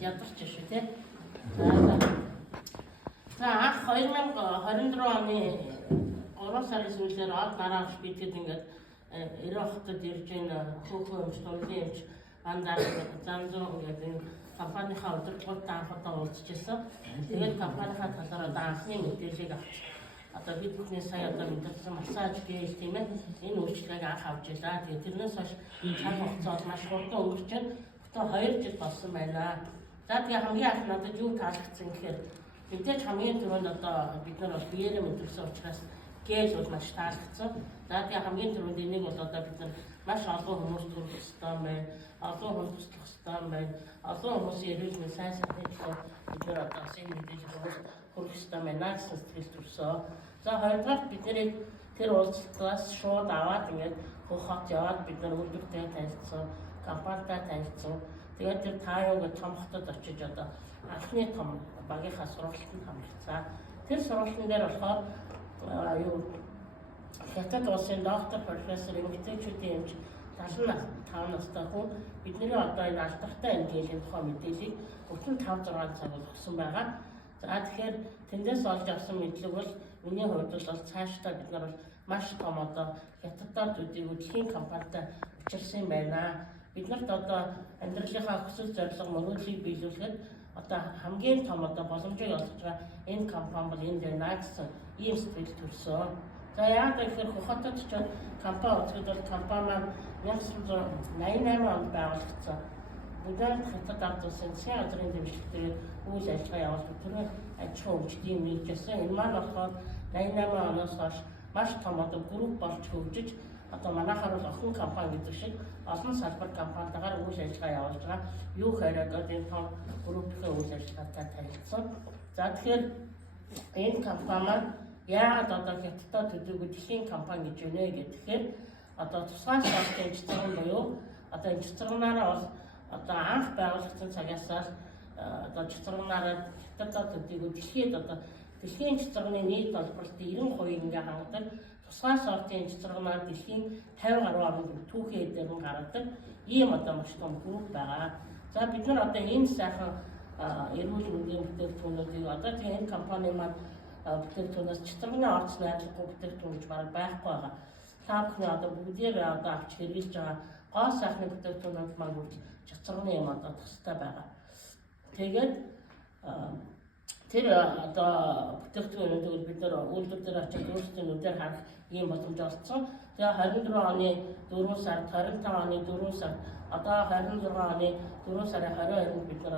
ядарч шүү тий. За анх 2024 оны 3 сарын сүүлээр од нараас бидэд ингээд 90 хотод ирж байна хөөхөн өмч турлын өмч андаар занзуу гэдэг компанийнхаа удирдлагуудаа анх удаа уулзчихсан. Тэгээд компанийнхаа талаар анхны мэдээллийг авч одоо бид бүхний сая одоо мэдээлсэн массаж гэж тийм ээ энэ үйлчлэгийг анх авч илаа. Тэгээд тэрнээс хойш цаг хугацаа маш хурдан өнгөрч байна. Бүтэн 2 жил болсон байна. За тэгээд хамгийн анх надад юу таалагдсан гэхээр мэдээж хамгийн түрүүнд одоо бид нар бол биеэрээ мэдэрсэн учраас гэл бол маш таалагдсан. За тэгээд хамгийн түрүүнд энийг бол одоо бид нар маш олон хүмүүст хүргэх ёстой байна. Олон хүнд туслах ёстой байна. Олон хүмүүсийн эрүүл мэндийн сайн сайхныг бид нар одоо энэ мэдээлэл хүмүүст хүргэх ёстой байна гэсэн сэтгэл төрсөн. За хоёрдугаар бидний тэр уулзалтаас шууд аваад ингээд хөх хот яваад бид нар үйлдвэртэй танилцсан, компанитай танилцсан. Тэгээд тэр таа яг том хотод очиж одоо анхны том багийнхаа сургалтанд хамралцаа. Тэр сургалтын дээр болохоор хятад улсын доктор профессор эмэгтэйчүүдийн эмч 75 настай хүн бидний одоо энэ алдартай эмнэлгийн тухай мэдээллийг 45-6 цаг өгсөн байгаа. За тэгэхээр тэндээс олж авсан мэдлэг бол миний хувьд бол цаашдаа бид нар бол маш том одоо хятадд дэлхийн компанитай учирсан байна. Бид нарт одоо амьдралынхаа хүсэл зорилго мөрөөдлийг биелүүлэхэд одоо хамгийн том одоо боломжийг олгож байгаа энэ компани бол энэ байна гэсэн ийм сэтгэл төрсөн. За яг тэгэхээр хотод ч компани үзэхэд бол компани маань 1988 онд байгуулагдсан. Бүгд хятад ард улсын засгийн газрын дэвшлэгтээр үйл ажиллагаа явуулсан. Түрүү аж ахуй хөгжлийн нэгжсэн. Энэ маань болохоор 88 оноос хойш маш том одоо групп болж хөгжиж одоо манайхаар бол охин компани гэдэг шиг олон салбар компанитайгаар үйл ажиллагаа явуулж байгаа. Юу хэрэг энэ том группийн үйл ажиллагаатай танилцсан. За тэгэхээр энэ компани маань яагаад одоо хятадд төдийгүй дэлхийн компани гэж байна гэхээр одоо тусгай салтын цэцэрэн буюу одоо энэ цэцэрнаараа бол одоо анх байгуулагдсан цагаас одоо цэцэрнаараа хятадд төдийгүй дэлхийд одоо дэлхийн цэцэрний нийт олборлолтын 90% ингээ хангадаг. Тусгай сортын цэцэрнаар дэлхийн 50 гаруй орнд түүхий дээр нь гаргадаг. Ийм одоо маш том групп байгаа. За бид нар одоо энэ сайхан эрүүл мэндийн бүтээгдэхүүнүүдийг одоо тийм энэ компани маань бүтээгдэхүүнээс цэцэрний орц найдваргүй бүтээгдэхүүн гэж бараг байхгүй байгаа. Та бүхэн одоо бүгдээрээ одоо авч хэрэглэж байгаа гол сайхны бүтээгдэхүүнүүд маань бүгд цэцэрний юм одоо тустай байгаа. Тэгээд тэр одоо бүтээгдэхүүнүүдийг бид нар үйлдвэр дээр очиж өөрсдөө нүдээр харах ийм боломж олгосон. Тэгээ 24 оны 4 сард, 25 оны 4 сард, одоо 26 оны 4 сарын 22-нд бид нар